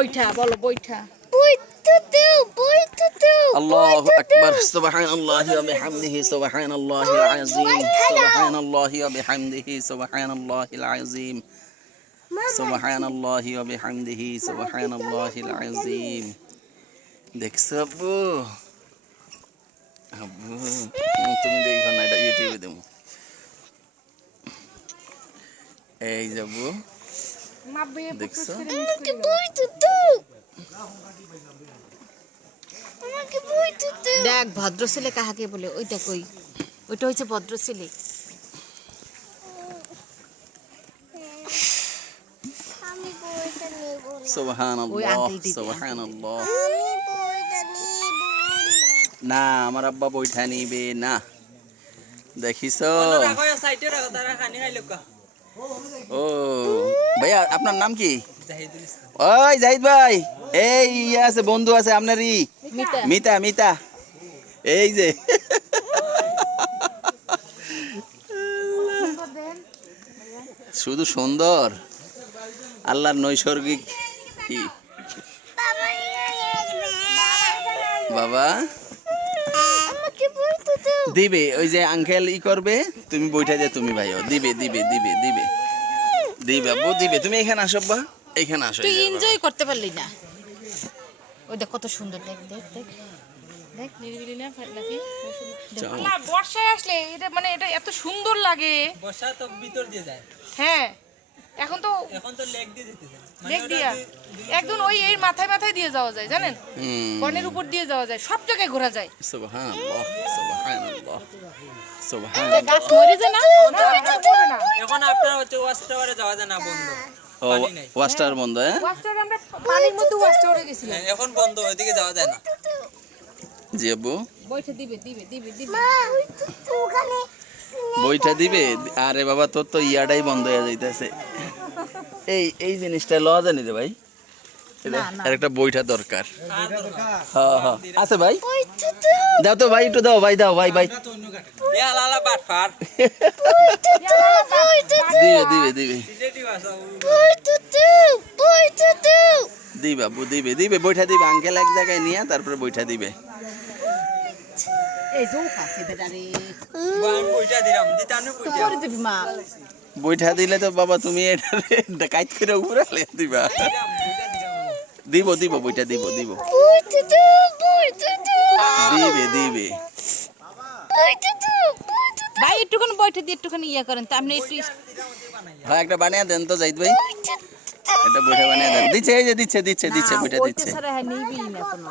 বৈঠা বলো বৈঠা الله أكبر سبحان الله وبحمده سبحان الله العظيم سبحان الله وبحمده سبحان الله العظيم سبحان الله وبحمده سبحان الله العظيم দেখছো আব্বু আব্বু তুমি দেখো না এটা ইউটিউবে দেবো এই যাবো দেখছো দেখ ভদ্র ছেলে কাহাকে বলে ওইটা কই ওইটা হচ্ছে ভদ্র ছেলে সুবহানাল্লাহ সুবহানাল্লাহ না আমার আব্বা বইটা নিবে না দেখিছো ও ভাইয়া আপনার নাম কি ওই জাহিদ ভাই এই ইয়ে আছে বন্ধু আছে আপনারই মিতা মিতা এই যে শুধু সুন্দর আল্লাহর নৈসর্গিক বাবা দিবে ওই যে আঙ্কেল ই করবে তুমি বইটা দিয়ে তুমি ভাইও দিবে দিবে দিবে দিবে দিবে আব্বু দিবে তুমি এখানে আসো বা এখানে আসো তুই এনজয় করতে পারলি না ওই দেখ কত সুন্দর দেখ দেখ দেখ দেখ নিরিবিলি না ফাটলাকি না বর্ষায় আসলে এটা মানে এটা এত সুন্দর লাগে বর্ষা তো ভিতর দিয়ে যায় হ্যাঁ এখন তো লেগ দিয়ে যেতে যায় লেগ দিয়া একদম ওই এর মাথায় মাথায় দিয়ে যাওয়া যায় জানেন বনের উপর দিয়ে যাওয়া যায় সব জায়গায় ঘোরা যায় সুবহানাল্লাহ সুবহানাল্লাহ সুবহানাল্লাহ গাছ মরে যায় না এখন আপনারা হচ্ছে ওয়াচ টাওয়ারে যাওয়া যায় না বন্ধ ও ওয়াচ টাওয়ার বন্ধ হ্যাঁ ওয়াচ টাওয়ারে আমরা পানির মধ্যে ওয়াচ টাওয়ারে গেছিলাম এখন বন্ধ ওইদিকে যাওয়া যায় না জি আব্বু বইটা দিবে দিবে দিবে দিবে বইটা দিবে আরে বাবা তোর তো ইয়াটাই বন্ধ হয়ে যাইতেছে এই এই জিনিসটা লওয়া জানি রে ভাই আর একটা বইটা দরকার হ্যাঁ হ্যাঁ আছে ভাই দাও তো ভাই একটু দাও ভাই দাও ভাই ভাই লালা বাটফার দিবে দিবে দিবে দিবে আব্বু দিবে দিবে বইটা দিবে আঙ্কেল এক জায়গায় নিয়ে তারপরে বইটা দিবে এই জো কাছে বেটারে বইটা দিলাম দিতানো কইটা তোরে দিবি মা বইটা দিলে তো বাবা তুমি এটা কাইট করে উপরে লে দিবা দিব দিব বইটা দিব দিব দিবে দিবে ভাই একটুখানি বইটা দিয়ে একটুখানি ইয়া করেন তো আপনি একটু ভাই একটা বানিয়ে দেন তো জাহিদ ভাই এটা বইটা বানিয়ে দেন দিচ্ছে এই যে দিচ্ছে দিচ্ছে দিচ্ছে বইটা দিচ্ছে ওইটা ছাড়া হ্যাঁ নিবি না কোনো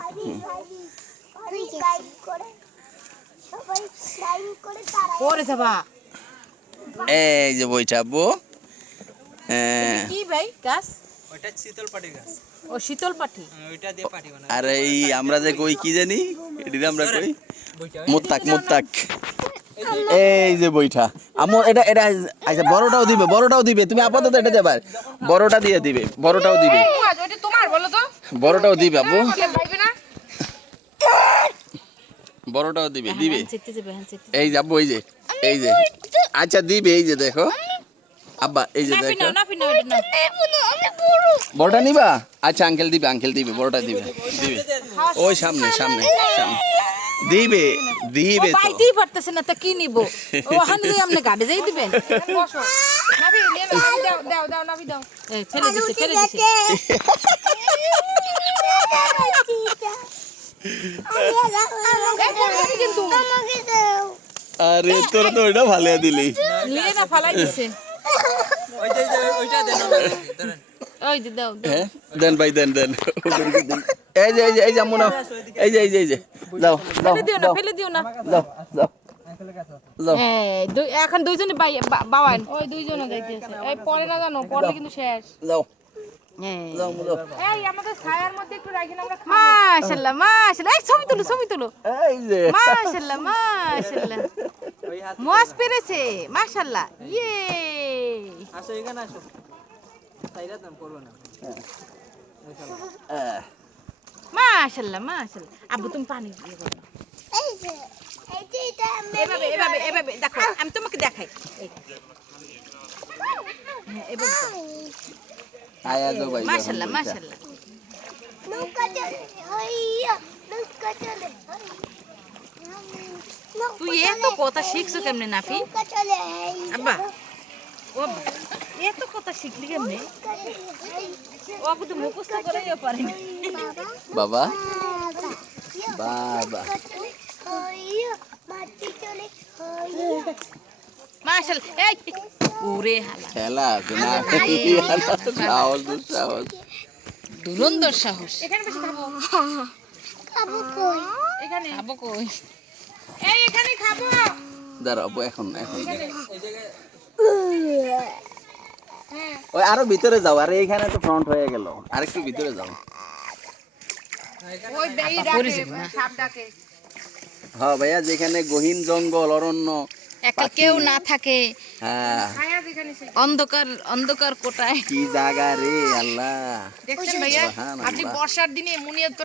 পরে যাবা এই যে বইটা আব্বু কি ভাই গাছ ওইটা শীতল পাটি গাছ ও শীতল পাটি ওইটা দিয়ে পাটি বানায় আর এই আমরা যে কই কি জানি এদিকে আমরা কই বইটা মুত্তাক মুত্তাক এই যে বইটা আমো এটা এটা আচ্ছা বড়টাও দিবে তুমি আপাতত এটা দেবা বড়টা দিয়ে দিবে বড়টাও দিবে ওইটা তোমার বলো তো বড়টাও দিবে আব্বু ভাইবে না বড়টাও দিবে দিবে চেকতে যাবে হ্যাঁ চেকতে এই যাবো এই যে আচ্ছা দিবে এই যে দেখো আব্বা এই যে দেখো না পিনা ওটা না বড়টা নিবা আচ্ছা আঙ্কেল দিবে বড়টা দিবে দিবে ওই সামনে সামনে সামনে দিবে দিবে তো পাইতেই পারতেছ না তা কি নিব ওখানে যে আপনি গাড়ি যাই দিবেন বসো নাবি নে দাও দাও নাবি দাও এই ফেলে দিছে আরে তোরা তো ওইটা ভালো দিলি নিয়ে না ফালাই দিছে ওইটা দেন ধরেন ওই দি দাও হ্যাঁ দেন ভাই দেন এই যে আম্মু নাও এই যে দাও ফেলে দিও না দাও দাও এখন দুইজনে বাবান ওই দুইজনে যাইতেছে এই পরে না জানো পরে কিন্তু শেষ দাও এই আমাদের ছায়ার মধ্যে একটু রাখি না আমরা মাশাআল্লাহ মাশাআল্লাহ এই ছবি তুলো এই যে মাশাআল্লাহ মোয়াজ পেরেছে মাশাআল্লাহ ইয়ে আসো এখানে আসো সাইরা দাম করব না মাশাআল্লাহ আব্বু তুমি পানি দিয়ে দাও এই যে এটা এভাবে দেখো আমি তোমাকে দেখাই এভাবে আয়া দাও ভাই মাশাআল্লাহ নৌকা চলে হইয়া নৌকা চলে তুই এত কথা শিখছো কেমনে নাফি? নৌকা চলে আব্বা ও আব্বা, এত কথা শিখলি কেমনে? ও আপু তো মুখস্থ করেই পারি না। বাবা বাবা হইয়া মাটি চলে হইয়া মাশাআল্লাহ, এই ওরে হালা খেলা আছে না সাহস দুঃসাহস দুরন্দর সাহস। এখানে বসে খাবো, খাবো কই এখানে খাবো কই? এই এখানে খাবো। দাঁড়াবো এখন এখন এই জায়গায় ওই আরো ভিতরে যাও, আরে এখানে তো ফ্রন্ট হয়ে গেল, আরেকটু ভিতরে যাও। ওই বেই ডাকে, সাপ ডাকে। হ্যাঁ ভাইয়া, যেখানে গহীন জঙ্গল অরণ্য, একা কেউ না থাকে, হ্যাঁ অন্ধকার অন্ধকার কোটায়। কি জায়গা রে আল্লাহ। দেখছেন ভাইয়া, আপনি সুবহানাল্লাহ। বর্ষার দিনে মুনিয়া